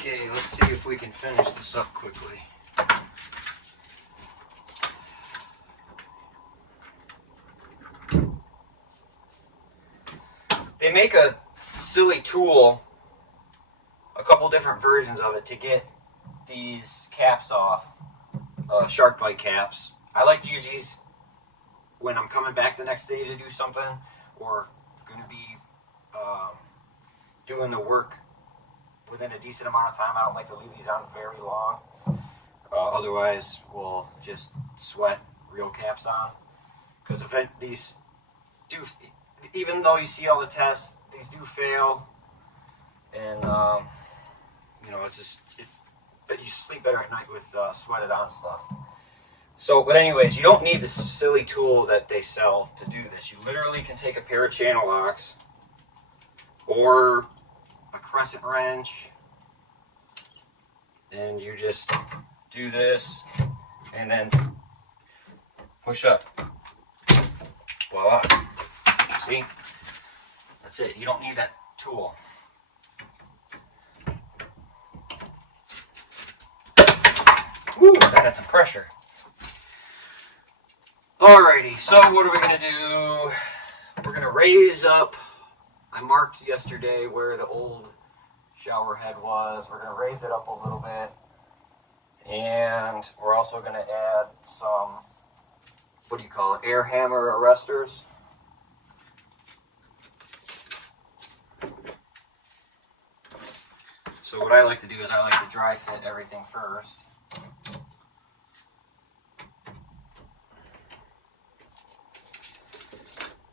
Okay, let's see if we can finish this up quickly. They make a silly tool, a couple different versions of it, to get these caps off, shark bite caps. I like to use these when I'm coming back the next day to do something, or going to be doing the work within a decent amount of time. I don't like to leave these on very long. Otherwise, we'll just sweat real caps on. Because these do, even though you see all the tests, these do fail. And, you know, it's just, but you sleep better at night with sweated on stuff. So, but anyways, you don't need the silly tool that they sell to do this. You literally can take a pair of channel locks or a crescent wrench, and you just do this and then push up. Voila. See? That's it. You don't need that tool. Woo, that had some pressure. Alrighty, so what are we going to do? We're going to raise up. I marked yesterday where the old shower head was. We're going to raise it up a little bit. And we're also going to add some, what do you call it, air hammer arresters. So what I like to do is I like to dry fit everything first.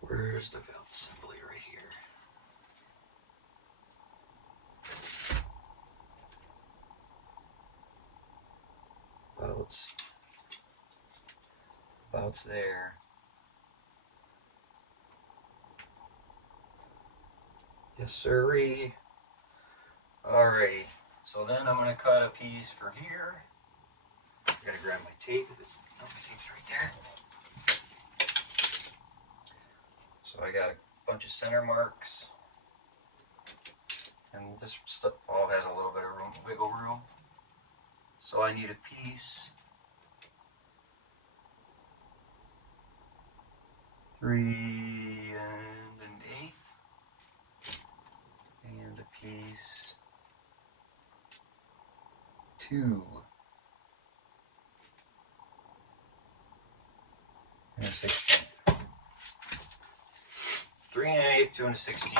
Where's the valve assembly? Right here. About there. Yes, sirree. Alrighty. So then I'm going to cut a piece for here. I gotta grab my tape. My tape's right there. So I got a bunch of center marks, and this stuff all has a little bit of room, wiggle room. So I need a piece 3 1/8, and a piece 2 1/16. 3 1/8, 2 1/16.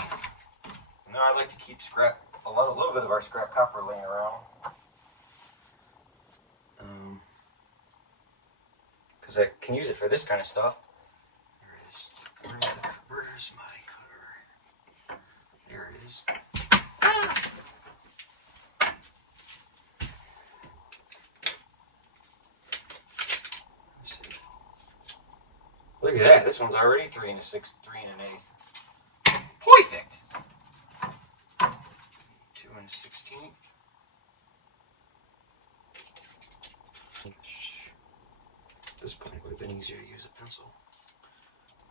Now I like to keep scrap, a little bit of our scrap copper laying around, because I can use it for this kind of stuff. There it is. Where's my cutter? There it is. Look at that. This one's already 3 1/6, 3 1/8. Perfect. 2 1/16. At this point, it would have been easier to use a pencil.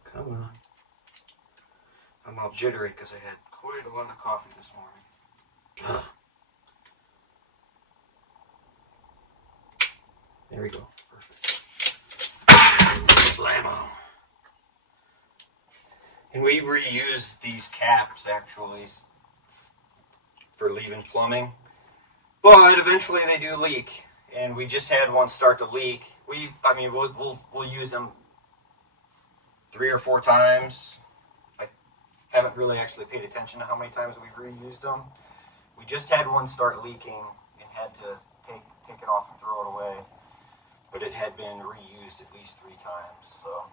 Come on. I'm all jittery because I had quite a lot of coffee this morning. There we go. Perfect. Blammo. And we reuse these caps actually for leaving plumbing, but eventually they do leak, and we just had one start to leak. We'll use them 3 or 4 times. I haven't really actually paid attention to how many times we've reused them. We just had one start leaking and had to take it off and throw it away, but it had been reused at least 3 times, so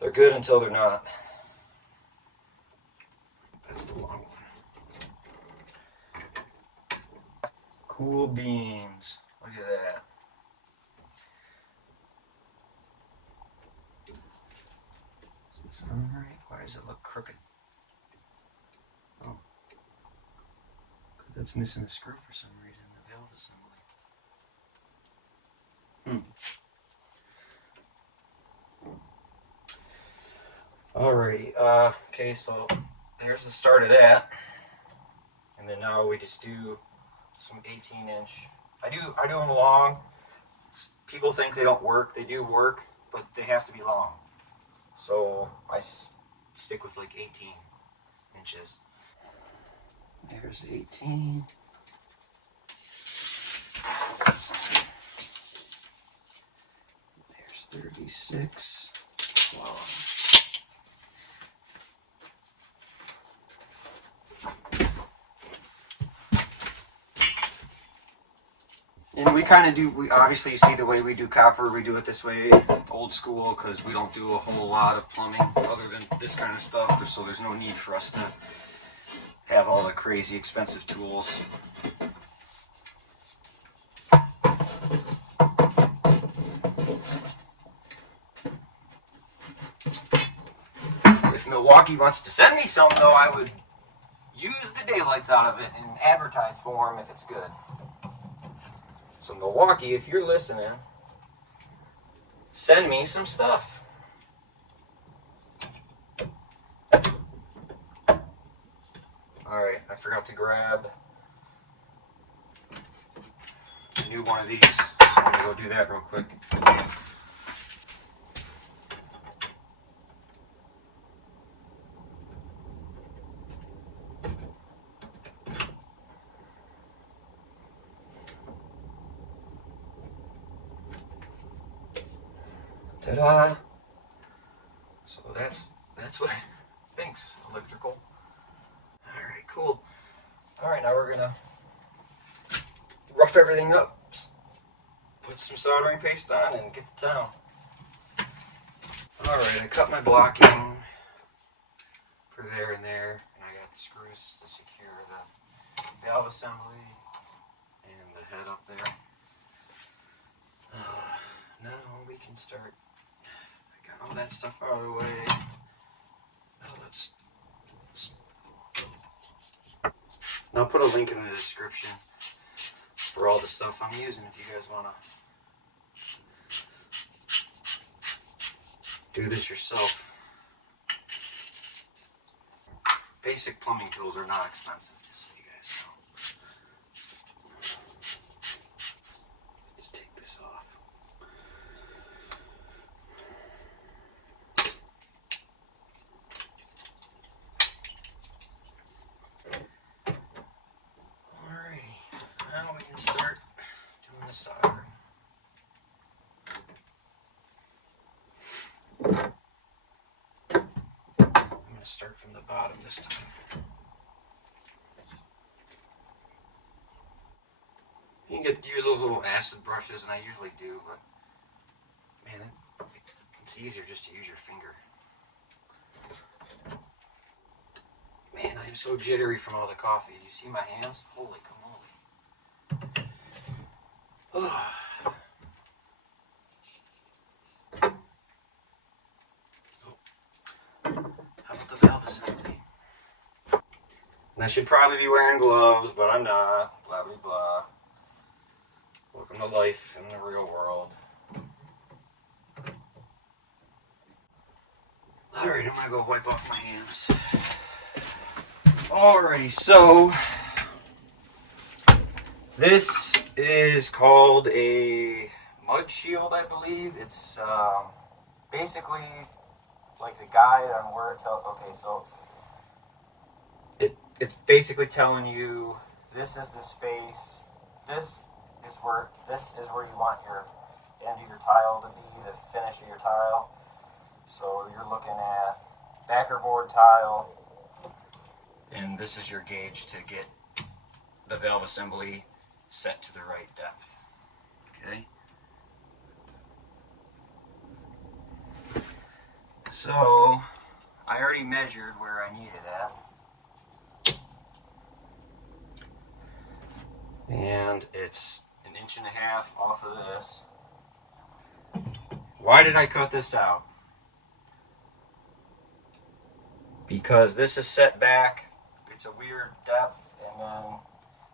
they're good until they're not. That's the long one. Cool beans. Look at that. Is this on right? Why does it look crooked? Oh. Because that's missing a screw for some reason, the valve assembly. Alrighty. Okay, so there's the start of that. And And then now we just do some 18-inch. I do them long. People think they don't work. They do work, but they have to be long. So I stick with like 18 inches. There's 18. There's 36. Wow. And we kind of do, we obviously see the way we do copper, we do it this way, old school, because we don't do a whole lot of plumbing other than this kind of stuff, so there's no need for us to have all the crazy expensive tools. If Milwaukee wants to send me some, though, I would use the daylights out of it and advertise for them if it's good. So Milwaukee, if you're listening, send me some stuff. Alright, I forgot to grab a new one of these. I'm going to go do that real quick. Ta-da! So that's what it thinks, electrical. Alright, cool. Alright, now we're gonna rough everything up, put some soldering paste on, and get to town. Alright, I cut my blocking for there and there, and I got the screws to secure the valve assembly and the head up there. Now we can start. I got all that stuff out of the way. Now I'll put a link in the description for all the stuff I'm using if you guys want to do this yourself. Basic plumbing tools are not expensive, just so you guys know. Let's take this off. Now we can start doing the soldering. I'm going to start from the bottom this time. You can use those little acid brushes, and I usually do, but man, it's easier just to use your finger. Man, I'm so jittery from all the coffee. Do you see my hands? Holy camoli. Oh. How about the valve assembly? And I should probably be wearing gloves, but I'm not. Blah, blah, blah. Welcome to life in the real world. Alright, I'm gonna go wipe off my hands. Alrighty, so this is called a mud shield, I believe. It's basically like the guide on where it tells. Okay, so it's basically telling you this is the space. This is where you want your end of your tile to be, the finish of your tile. So you're looking at backer board tile, and this is your gauge to get the valve assembly set to the right depth. Okay. So I already measured where I need it at. And it's 1.5 inches off of this. Why did I cut this out? Because this is set back. It's a weird depth, and then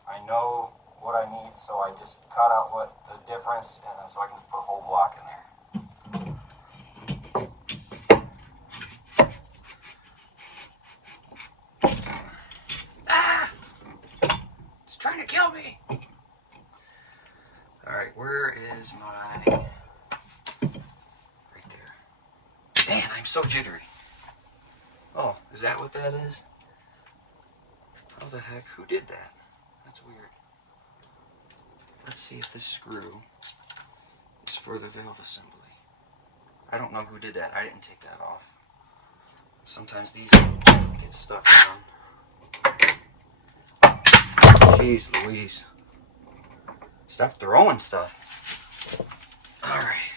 I know what I need, so I just cut out what the difference, and then so I can just put a whole block in there. trying to kill me. Alright, where is my... Right there. Man, I'm so jittery. Oh, is that what that is? How the heck? Who did that? That's weird. Let's see if this screw is for the valve assembly. I don't know who did that. I didn't take that off. Sometimes these get stuck on. Jeez Louise. Stop throwing stuff. Alright.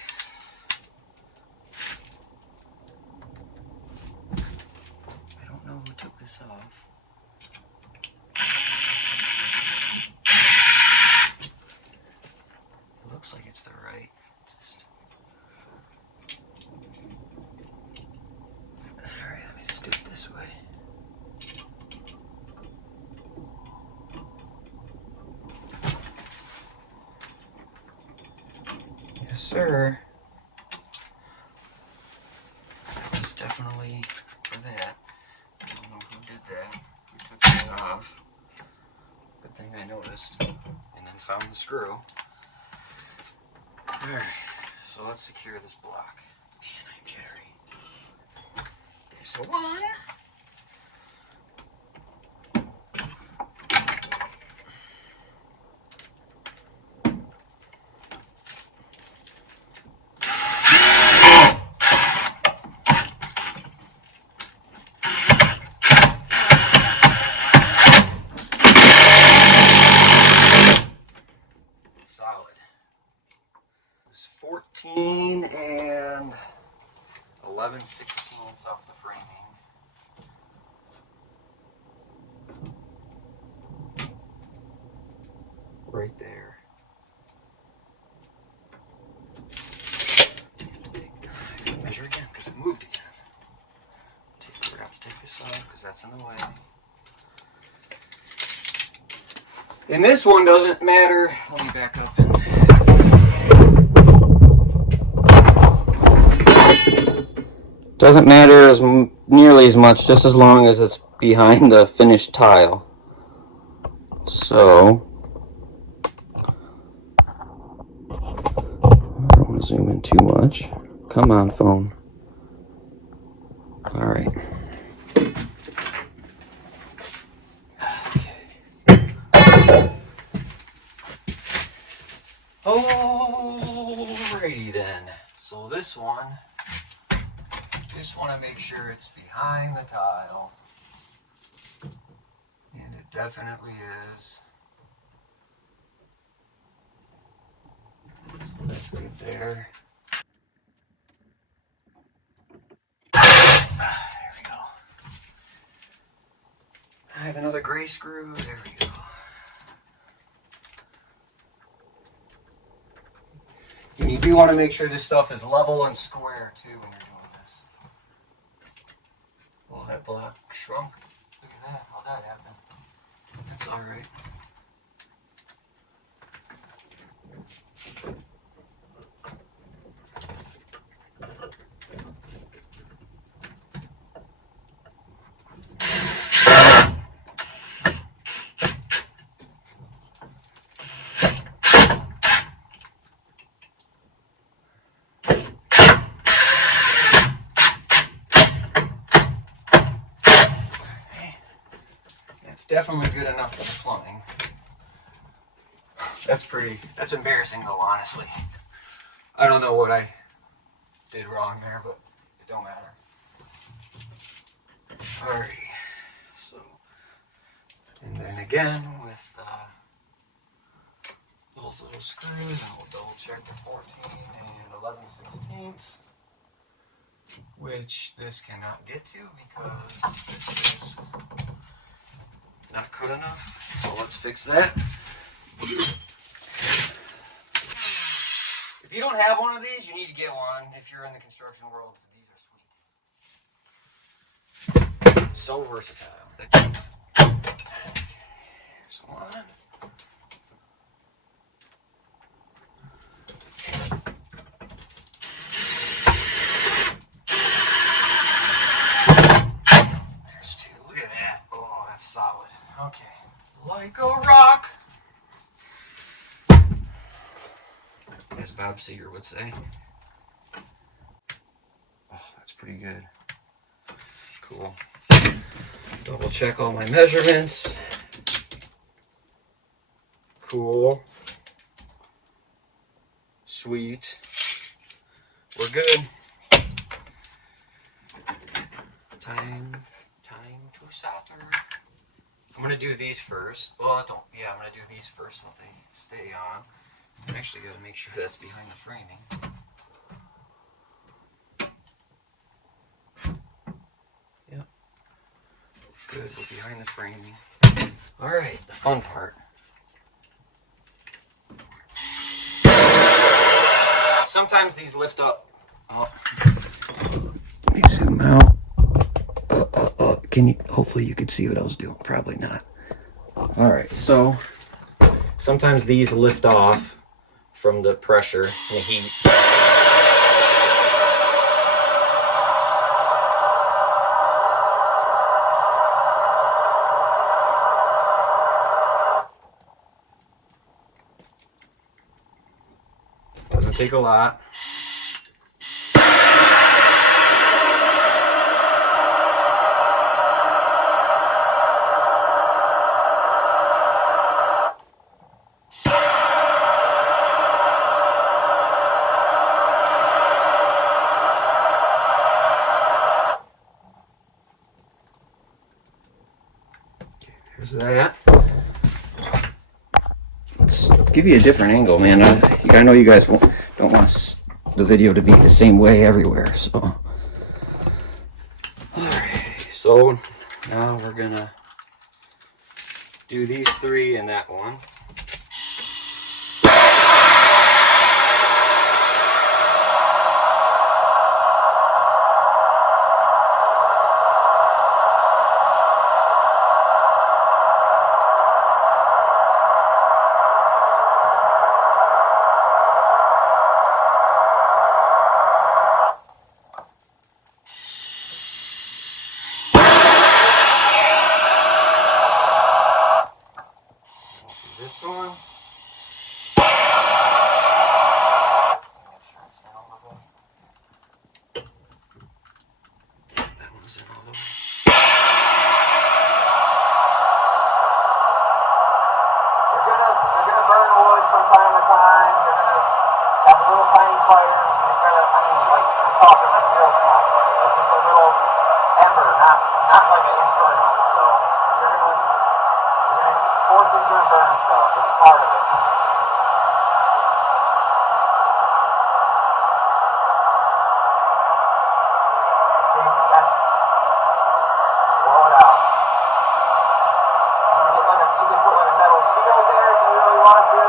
I don't know who took this off. It looks like it's the right. Alright, let me just do it this way. Yes, sir. It's definitely for that. I don't know who did that. Who took that off. Good thing I noticed. And then found the screw. Alright, so let's secure this block. Man, I'm jittery. Okay, so one. Solid. It's 14 and 11/16 off the framing. Right there. Measure again because it moved again. We're going to have to take this out because that's in the way. And this one doesn't matter. Let me back up and... Doesn't matter as nearly as much, just as long as it's behind the finished tile. So, I don't want to zoom in too much. Come on, phone. All right. Alrighty then. So this one. Just want to make sure it's behind the tile, and it definitely is. So that's good there. There we go. I have another gray screw. There we go. And you do want to make sure this stuff is level and square too when you're doing this. Well, that block shrunk. Look at that. How'd that happen? That's alright. Definitely good enough for the plumbing. That's embarrassing though, honestly. I don't know what I did wrong there, but it don't matter. Alrighty, so, and then again with those little screws, and we'll double check the 14 and 11/16, which this cannot get to because this is not cut enough, so let's fix that. If you don't have one of these, you need to get one if you're in the construction world. These are sweet. So versatile. Here's one. There's two. Look at that. Oh, that's solid. Okay. Like a rock. as Bob Seger would say. Oh, that's pretty good. Cool. Double check all my measurements. Cool. Sweet. We're good. Time to solder. I'm gonna do these first. Well, I'm gonna do these first so they stay on. I actually gotta make sure that's behind the framing. Yep. Good, we're behind the framing. Alright, the fun part. Sometimes these lift up. Oh. Let me zoom out. Hopefully you could see what I was doing. Probably not. Alright, so sometimes these lift off from the pressure and the heat. Doesn't take a lot. There's that. Let's give you a different angle, man. I know you guys don't want the video to be the same way everywhere, so. Alright, so now we're gonna do these three and that one. This one. That one's in all the way. They're gonna burn wood from time to time. They're gonna have little tiny fires. You just gotta, I'm talking like real small fire, like just a little ember, not like an inferno. So force is gonna burn stuff. It's part of it. See, that's blow it out. You can put like a metal shield there if you really want to.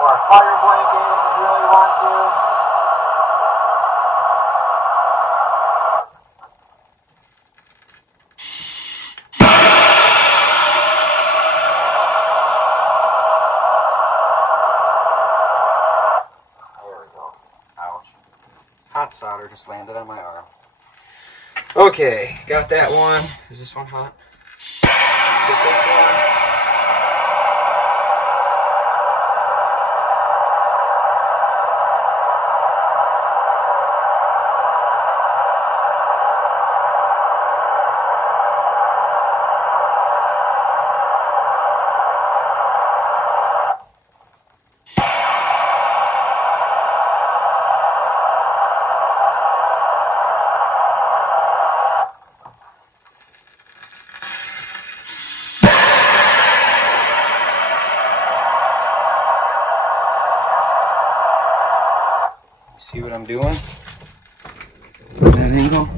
Or a fire blanket if you really want to. There we go. Ouch. Hot solder just landed on my arm. Okay, got that one. Is this one hot? Get this one. See what I'm doing? That angle.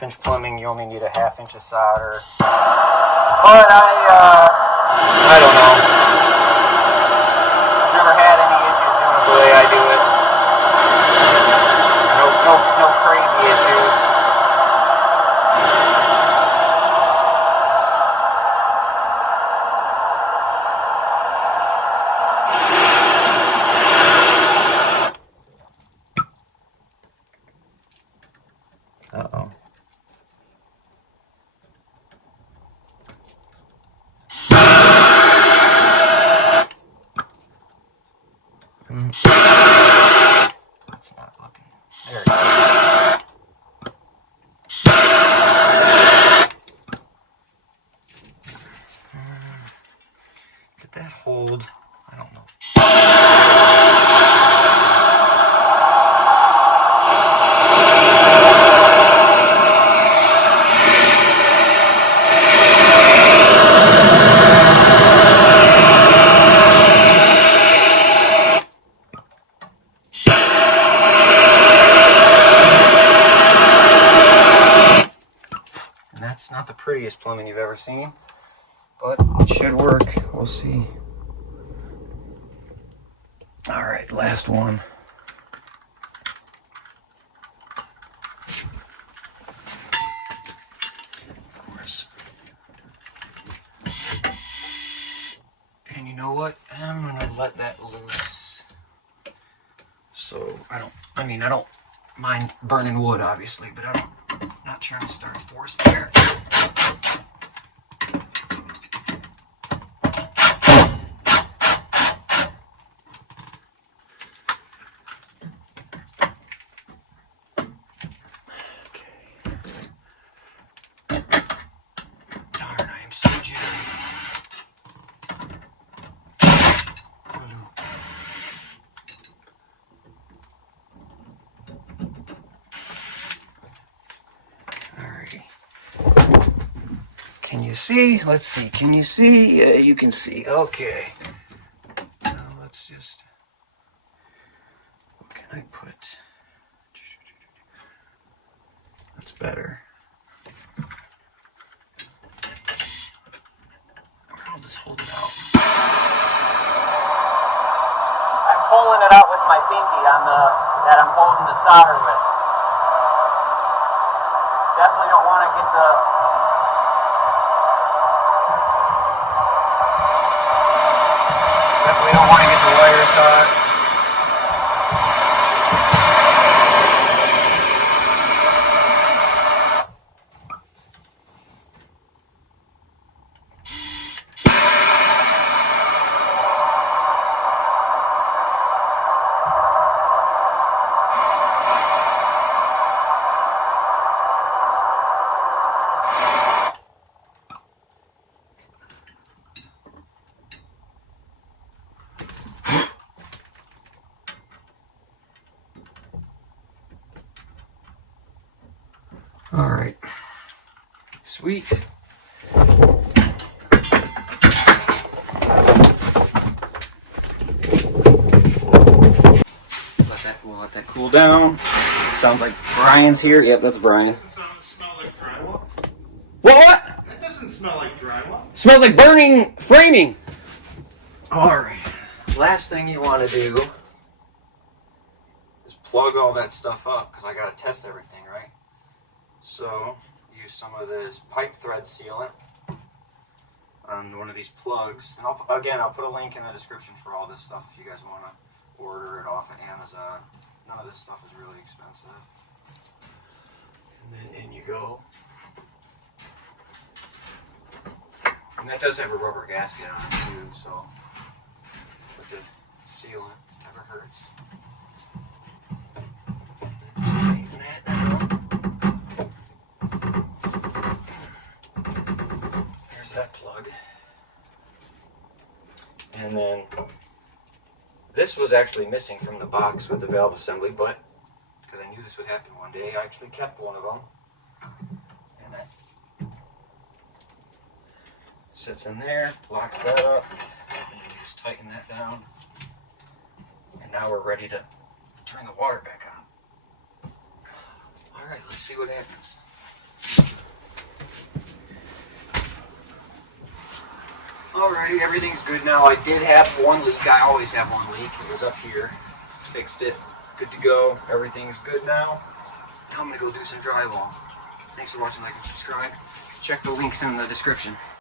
1/2 inch plumbing, you only need a 1/2 inch of solder. But I don't know. I've never had any issues doing it the way I do it. No crazy issues. Uh-oh. It's not looking. There it is. Did that hold? I don't know. And that's not the prettiest plumbing you've ever seen, but it should work. We'll see. All right, last one. Of course. And you know what? I'm gonna let that loose. So I don't mind burning wood, obviously, but I'm not trying to start a forest fire. Can you see? Let's see. Can you see? Yeah, you can see. Okay. Now let's just... What can I put? That's better. I'll just hold it out. I'm pulling it out with my pinky on that I'm holding the solder with. Definitely don't want to get the... We don't want to get the wires hot. All right, sweet. We'll let that cool down. Sounds like Brian's here. Yep, that's Brian. That doesn't smell like drywall. What? That doesn't smell like drywall. It smells like burning framing. All right. Last thing you want to do is plug all that stuff up because I got to test everything, right? So use some of this pipe thread sealant on one of these plugs. And I'll put a link in the description for all this stuff if you guys want to order it off of Amazon. None of this stuff is really expensive. And then in you go. And that does have a rubber gasket on it too, so with the sealant, never hurts. Just tighten that down. There's that plug. And then this was actually missing from the box with the valve assembly, but because I knew this would happen one day, I actually kept one of them. And that sits in there, locks that up, and then you just tighten that down. And now we're ready to turn the water back on. Alright, let's see what happens. Alrighty, everything's good now. I did have one leak. I always have one leak. It was up here. Fixed it. Good to go. Everything's good now. Now I'm going to go do some drywall. Thanks for watching, like, and subscribe. Check the links in the description.